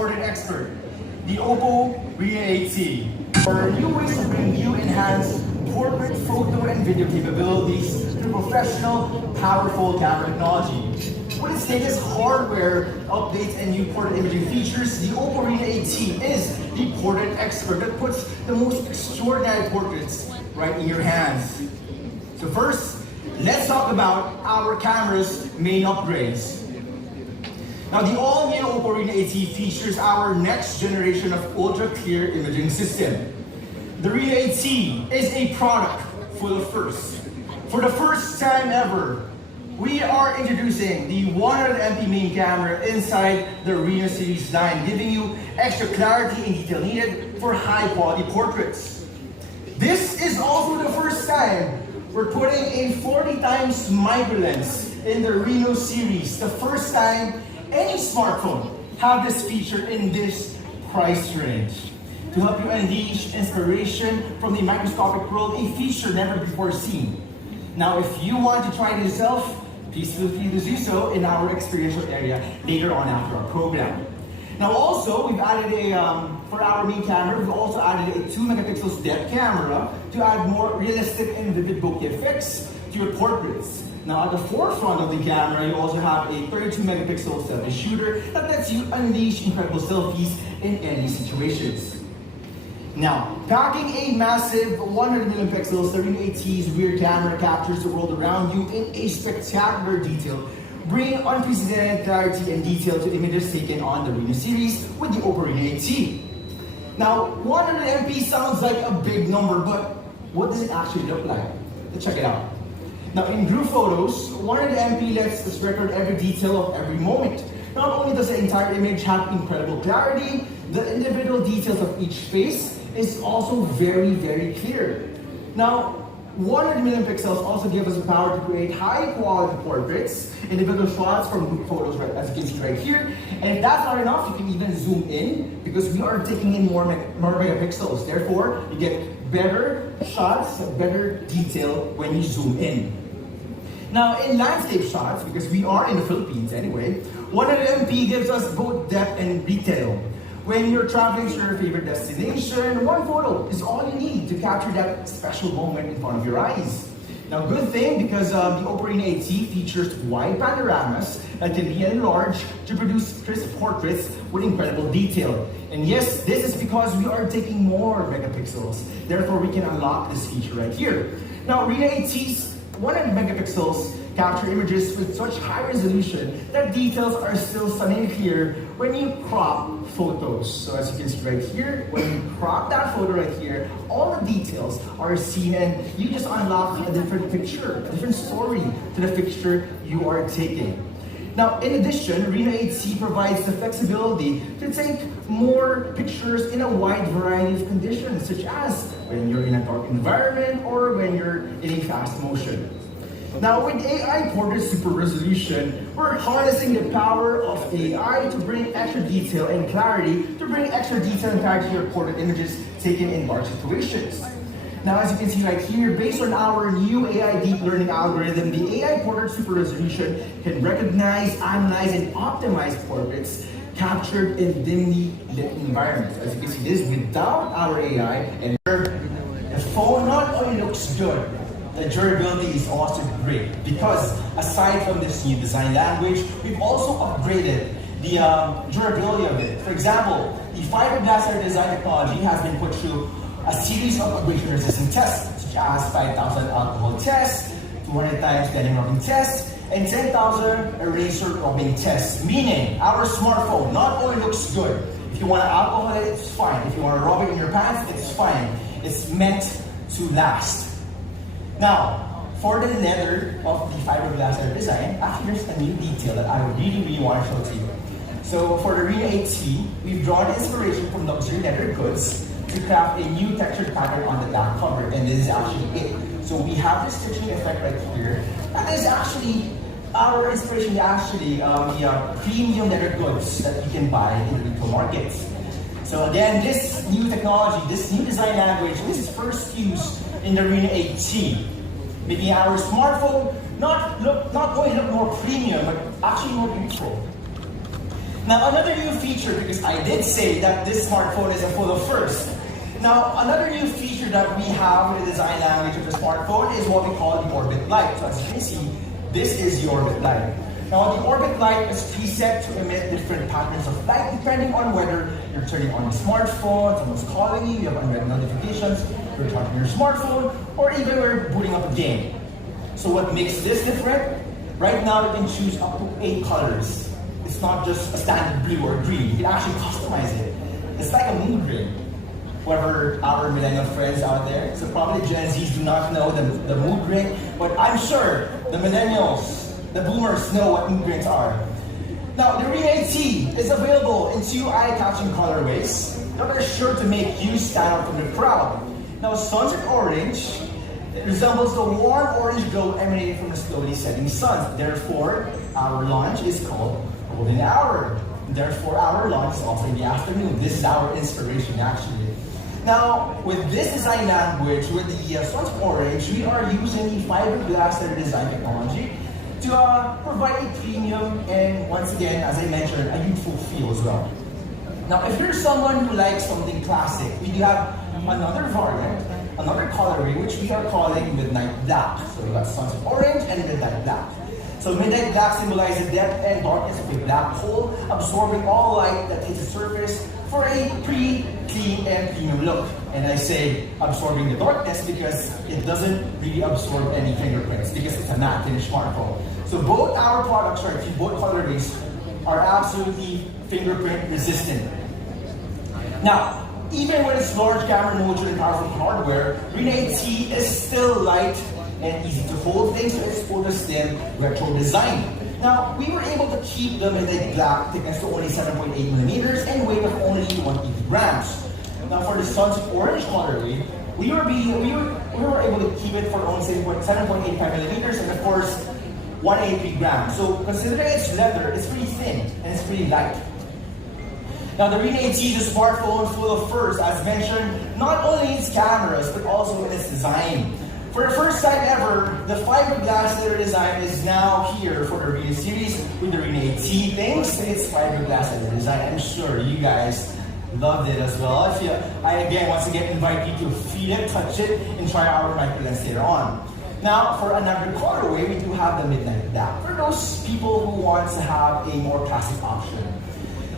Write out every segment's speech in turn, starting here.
portrait expert, the Oppo Reno 8T. For new ways to bring you enhanced portrait photo and video capabilities through professional, powerful camera technology. With its latest hardware updates and new portrait imaging features, the Oppo Reno 8T is the portrait expert that puts the most extraordinary portraits right in your hands. So first, let's talk about our camera's main upgrades. Now, the all-new Oppo Reno 8T features our next generation of ultra-clear imaging system. The Reno 8T is a product for the first. For the first time ever, we are introducing the 100MP main camera inside the Reno series line, giving you extra clarity and detail needed for high-quality portraits. This is also the first time we're putting a 40x micro lens in the Reno series. The first time any smartphone have this feature in this price range. To help you unleash inspiration from the microscopic world, a feature never before seen. Now, if you want to try it yourself, please feel free to do so in our experiential area later on after our program. Now also, we've added for our main camera, we've also added a 2 megapixels depth camera to add more realistic and vivid bokeh effects to your portraits. Now at the forefront of the camera, you also have a 32 megapixel selfie shooter that lets you unleash incredible selfies in any situations. Now, packing a massive 100 million pixels, the Reno 8T's rear camera captures the world around you in a spectacular detail, bringing unprecedented clarity and detail to images taken on the Reno series with the Oppo Reno 8T. Now, 100MP sounds like a big number, but what does it actually look like? Let's check it out. Now, in group photos, 100MP lets us record every detail of every moment. Not only does the entire image have incredible clarity, the individual details of each face is also very, very clear. Now, 100 million pixels also give us the power to create high-quality portraits, individual shots from group photos, right, as you can see right here. And if that's not enough, you can even zoom in because we are taking in more megapixels. Therefore, you get better shots, better detail when you zoom in. Now, in landscape shots, because we are in the Philippines anyway, 100MP gives us both depth and detail. When you're traveling to your favorite destination, one photo is all you need to capture that special moment in front of your eyes. Now, good thing because the Oppo Reno 8T features wide panoramas that can be enlarged to produce crisp portraits with incredible detail. And yes, this is because we are taking more megapixels. Therefore, we can unlock this feature right here. Now, Reno 8T's 100 megapixels capture images with such high resolution that details are still stunning clear when you crop photos. So as you can see right here, when you crop that photo right here, all the details are seen and you just unlock a different picture, a different story to the picture you are taking. Now, in addition, Reno 8T provides the flexibility to take more pictures in a wide variety of conditions, such as when you're in a dark environment or when you're in a fast motion. Now, with AI portrait super resolution, we're harnessing the power of AI to bring extra detail and clarity, to your portrait images taken in dark situations. Now, as you can see right here, based on our new AI deep learning algorithm, the AI portrait super resolution can recognize, analyze, and optimize portraits captured in dimly lit environments. As you can see, this is without our AI, and the phone not only looks good, the durability is also great because aside from this new design language, we've also upgraded the durability of it. For example, the fiberglass design technology has been put through a series of abrasion resistant tests, such as 5,000 alcohol tests, 200 times denim rubbing tests, and 10,000 eraser rubbing tests. Meaning, our smartphone not only looks good, if you want to alcohol it, it's fine. If you want to rub it in your pants, it's fine. It's meant to last. Now, for the leather of the fiberglass design, actually there's a new detail that I really want to show to you. So for the Reno 8T, we've drawn inspiration from luxury leather goods to craft a new textured pattern on the back cover, and this is actually it. So we have this stitching effect right here. That is actually our inspiration, the premium leather goods that you can buy in the retail markets. So again, this new technology, this new design language, this is first used in the Reno 8T, making our smartphone not only look more premium, but actually more beautiful. Now, another new feature, because I did say that this smartphone is a full of first. Now, another new feature that we have in the design language of the smartphone is what we call the orbit light. So as you can see, this is the orbit light. Now, the orbit light is preset to emit different patterns of light depending on whether you're turning on your smartphone, someone's calling you, you have unread notifications, you're talking your smartphone, or even we're booting up a game. So what makes this different? Right now, you can choose up to 8 colors. It's not just a standard blue or green. You can actually customize it. It's like a mood ring. Whoever our millennial friends out there, so probably Gen Zs do not know the mood ring, but I'm sure the millennials, the boomers know what mood rings are. Now, the Reno 8T is available in 2 eye-catching colorways that are sure to make you stand out from the crowd. Now, Sunset Orange, it resembles the warm orange glow emanating from the slowly setting sun. Therefore, our launch is called Golden Hour. Therefore, our launch is also in the afternoon. This is our inspiration, actually. Now, with this design language, with the Sunset Orange, we are using the fiberglass leather design technology to provide a premium and, once again, as I mentioned, a youthful feel as well. Now, if you're someone who likes something classic, we do have another variant, another colorway, which we are calling Midnight Black. So we got Sunset Orange and Midnight Black. So Midnight Black symbolizes depth and darkness of a black hole, absorbing all light that hits the surface for a pretty clean and premium look. And I say absorbing the darkness because it doesn't really absorb any fingerprints because it's a matte finish smartphone. So both our products, both colorways, are absolutely fingerprint resistant. Now, even with its large camera module and powerful hardware, Reno 8T is still light and easy to hold thanks to its photo-thin retro design. Now, we were able to keep the Midnight Black thickness to only 7.8 millimeters and weight of only 180 grams. Now, for the Sunset Orange colorway, we were able to keep it for only 7.85 millimeters and of course 183 grams. So considering it's leather, it's pretty thin and it's pretty light. Now, the Reno 8T is a smartphone full of firsts, as mentioned, not only in its cameras but also in its design. For the first time ever, the fiberglass leather design is now here for the Reno series with the Reno 8T. Thanks to its fiberglass leather design, I'm sure you guys loved it as well. I once again invite you to feel it, touch it, and try our micro lens later on. Now, for another colorway, we do have the Midnight Black for those people who want to have a more classic option.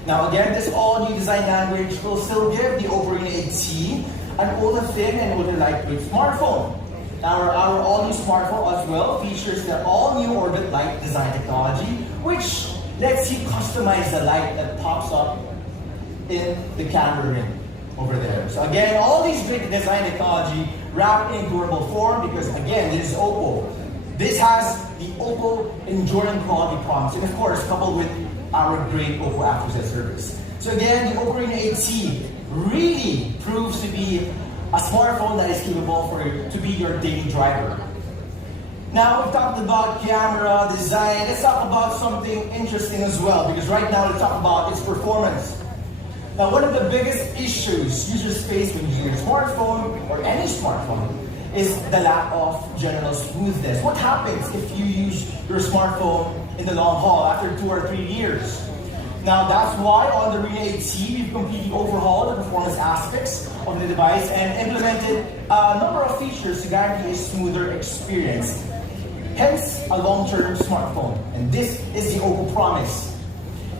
Now again, this all-new design language will still give the Oppo Reno 8T an ultra-thin and ultra-lightweight smartphone. Now, our all-new smartphone as well features the all-new orbit light design technology, which lets you customize the light that pops up in the camera ring over there. So again, all these great design technology wrapped in durable form because again, this is Oppo. This has the Oppo enduring quality promise and of course, coupled with our great Oppo after-sales service. So again, the Oppo Reno 8T really proves to be a smartphone that is capable to be your daily driver. Now, we've talked about camera, design, let's talk about something interesting as well, because right now let's talk about its performance. Now, one of the biggest issues users face when using a smartphone, or any smartphone, is the lack of general smoothness. What happens if you use your smartphone in the long haul after 2 or 3 years? Now, that's why on the Reno 8T, we've completely overhauled the performance aspects of the device and implemented a number of features to guarantee a smoother experience. Hence, a long-term smartphone. And this is the Oppo promise.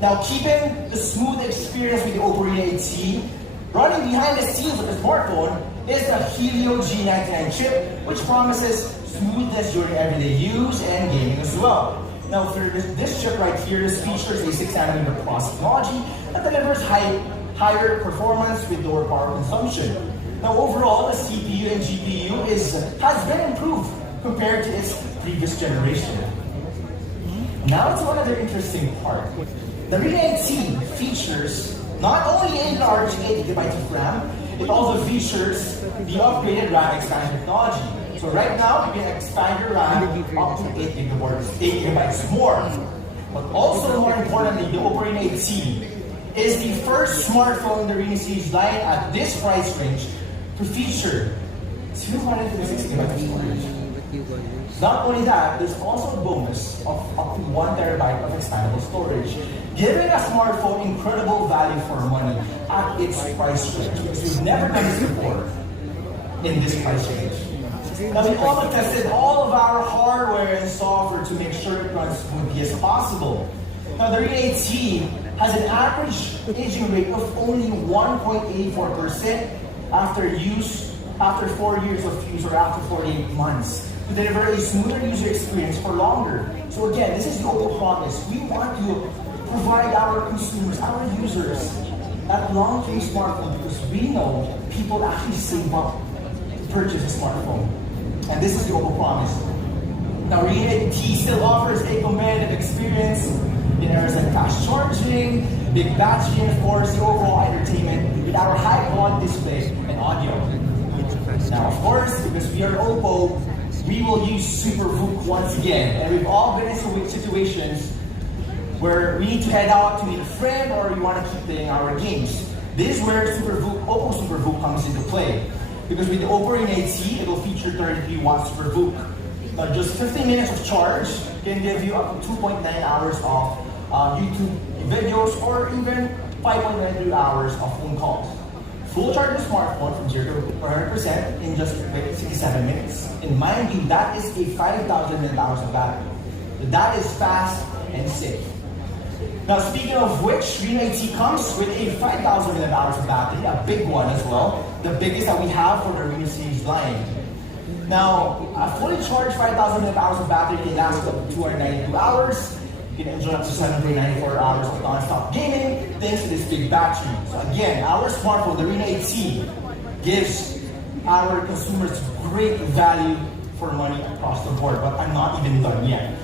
Now, keeping the smooth experience with the Oppo Reno 8T, running behind the scenes of the smartphone is the Helio G99 chip, which promises smoothness during everyday use and gaming as well. Now, for this chip right here, this features a 6nm process technology that delivers higher performance with lower power consumption. Now, overall, the CPU and GPU has been improved compared to its previous generation. Now, to another interesting part. The Reno 8T features not only a large 8GB of RAM, it also features the upgraded RAM expansion technology. So right now, you can expand your RAM up to 8 gigabytes more. But also more importantly, the Oppo Reno 8T is the first smartphone in the Reno series line at this price range to feature 256 gigabytes of storage. Not only that, there's also a bonus of up to 1 terabyte of expandable storage, giving a smartphone incredible value for money at its price range. Because we've never done this before in this price range. Now, we also tested all of our hardware and software to make sure it runs smoothly as possible. Now, the Reno 8T has an average aging rate of only 1.84% after 4 years of use or after 48 months to deliver a smoother user experience for longer. So again, this is the Oppo promise. We want to provide our consumers, our users, that long-term smartphone because we know people actually save up to purchase a smartphone. And this is the Oppo promise. Now, Reno 8T still offers a competitive experience in areas like fast charging, big battery, and of course, the overall entertainment with our high-quality display and audio. Now, of course, because we are Oppo, we will use Super VOOC once again. And we've all been in situations where we need to head out to meet a friend or we want to keep playing our games. This is where Oppo Super VOOC comes into play. Because with the Oppo Reno 8T, it will feature 33 watts Super VOOC. Now, just 15 minutes of charge can give you up to 2.9 hours of YouTube videos or even 5.93 hours of phone calls. Full charge the smartphone from 0 to 100% in just 67 minutes. And mind you, that is a 5,000 mAh of battery. So that is fast and safe. Now, speaking of which, Reno 8T comes with a 5,000 mAh of battery, a big one as well, the biggest that we have for the Reno series line. Now, a fully charged 5,000 mAh of battery can last up to 292 hours. You can enjoy up to 794 hours of non-stop gaming thanks to this big battery. So again, our smartphone, the Reno 8T, gives our consumers great value for money across the board, but I'm not even done yet.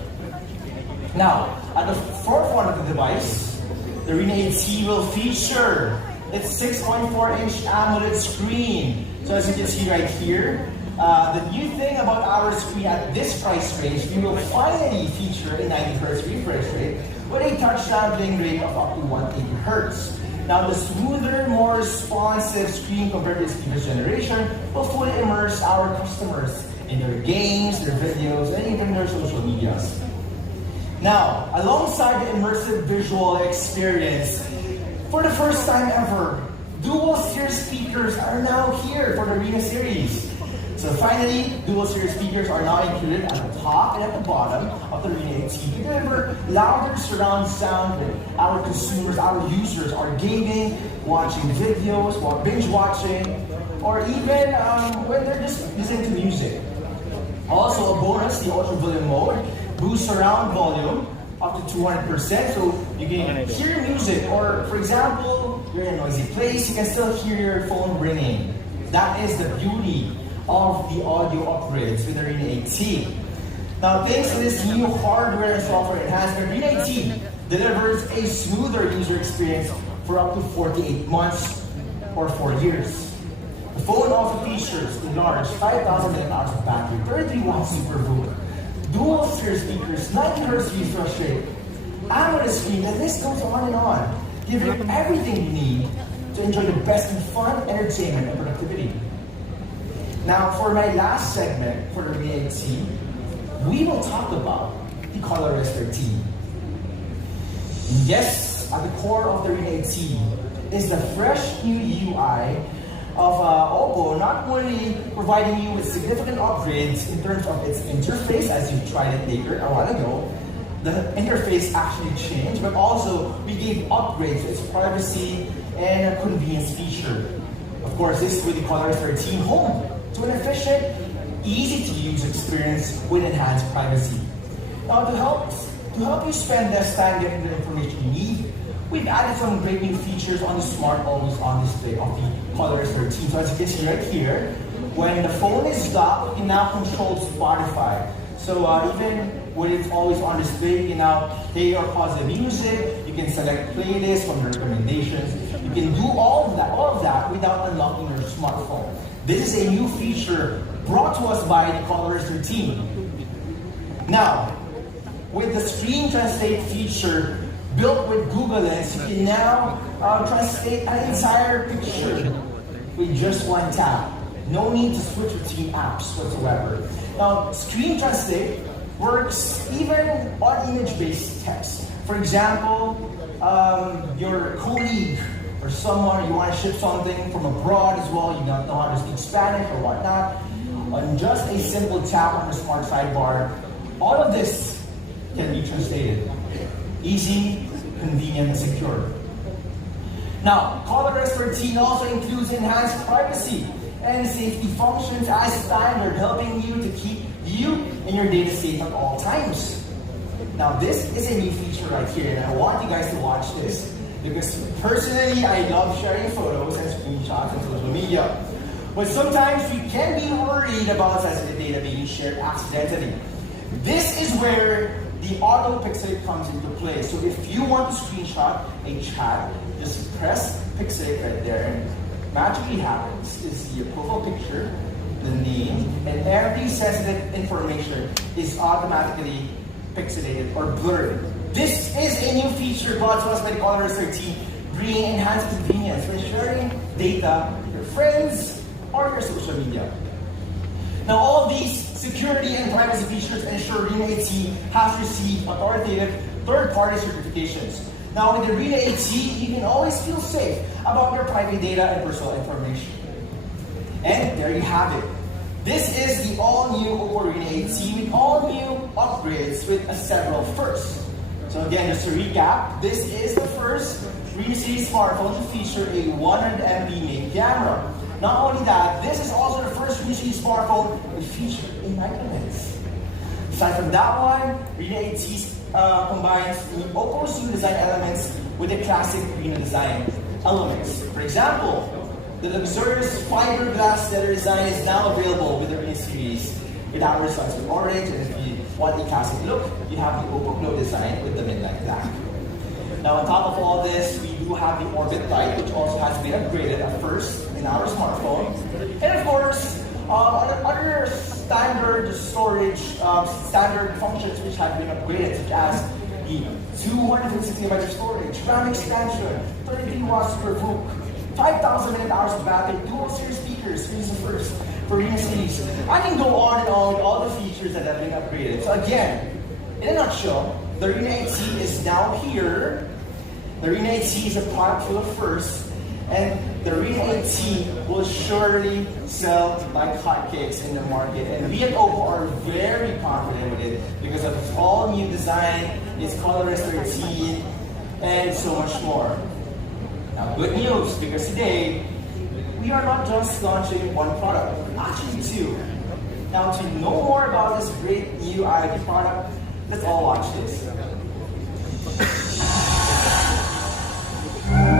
Now, at the forefront of the device, the Reno 8T will feature its 6.4-inch AMOLED screen. So as you can see right here, the new thing about our screen at this price range, we will finally feature a 90Hz refresh rate with a touch sampling rate of up to 180 Hz. Now, the smoother, more responsive screen compared to its previous generation will fully immerse our customers in their games, their videos, and even their social medias. Now, alongside the immersive visual experience, for the first time ever, dual stereo speakers are now here for the Reno series. So finally, dual stereo speakers are now included at the top and at the bottom of the Reno 8T to deliver louder surround sound when our consumers, our users are gaming, watching videos, while binge watching, or even when they're just listening to music. Also a bonus, the ultra volume mode boosts surround volume up to 200%, so you can hear music, or for example, you're in a noisy place, you can still hear your phone ringing. That is the beauty of the audio upgrades with the Reno 8T. Now, thanks to this new hardware and software enhancement, Reno 8T delivers a smoother user experience for up to 48 months or 4 years. The phone also features a large 5,000 mAh of battery, 33 watts Super VOOC, dual stereo speakers, 90Hz refresh rate, AMOLED screen, and this goes on, giving you everything you need to enjoy the best in fun, entertainment, and productivity. Now, for my last segment for the Reno 8T, we will talk about the ColorOS 13. Yes, at the core of the Reno 8T is the fresh new UI of Oppo, not only providing you with significant upgrades in terms of its interface, as you tried it later a while ago, the interface actually changed, but also we gave upgrades to its privacy and a convenience feature. Of course, this is with the ColorOS 13 Home, to an efficient, easy-to-use experience with enhanced privacy. Now, to help you spend less time getting the information you need, we've added some great new features on the Smart Always On display of the ColorOS 13. So as you can see right here, when the phone is locked, you can now control Spotify. So even when it's always on display, you can now play or pause the music, you can select playlists from the recommendations, you can do all of that without unlocking your smartphone. This is a new feature brought to us by the ColorOS 13. Now, with the screen translate feature built with Google Lens, you can now translate an entire picture with just one tap. No need to switch between apps whatsoever. Now, Screen Translate works even on image-based text. For example, your colleague or someone, you want to ship something from abroad as well, you don't know how to speak Spanish or whatnot, on just a simple tap on the smart sidebar, all of this can be translated. Easy, convenient, and secure. Now, ColorOS 13 also includes enhanced privacy and safety functions as standard, helping you to keep you and your data safe at all times. Now, this is a new feature right here, and I want you guys to watch this because personally, I love sharing photos and screenshots on social media. But sometimes you can be worried about sensitive data being shared accidentally. This is where the auto pixelate comes into play. So if you want to screenshot a chat, just press pixelate right there, and magically happens is your profile picture, the name, and every sensitive information is automatically pixelated or blurred. This is a new feature brought to us by the ColorOS 13, bringing enhanced convenience when sharing data with your friends or your social media. Now, all these security and privacy features ensure Reno 18 has received authoritative third-party certifications. Now, with the Reno 18, you can always feel safe about your private data and personal information. And there you have it. This is the all-new Oppo Reno 18 with all new upgrades with several firsts. So again, just to recap, this is the first Reno series smartphone to feature a 100MP main camera. Not only that, this is also the first Reno series smartphone to feature a micro lens. Aside from that one, Reno 18 combines the Oppo's new design elements with the classic Reno design elements. For example, the luxurious fiberglass leather design is now available with the Reno series with our sunset orange, and if you want a classic look, you have the Oppo Glow design with the midnight black. Now on top of all this, we do have the Orbit Light, which also has been upgraded at first in our smartphone. And of course, other standard storage, standard functions which have been upgraded, such as the 256 GB of storage, RAM expansion, 33 watts per VOOC, 5,000 mAh of battery, dual series speakers, which is the first for Reno series. I can go on and on with all the features that have been upgraded. So again, in a nutshell, the Reno 18 is now here. The Reno 18 is a product full of firsts, and the Reno 18 will surely sell like hotcakes in the market. And we at Oppo are very confident with it because of its all new design, its ColorOS 13, and so much more. Now, good news, because today, we are not just launching one product, actually two. Now, to know more about this great new IoT product, let's all watch this.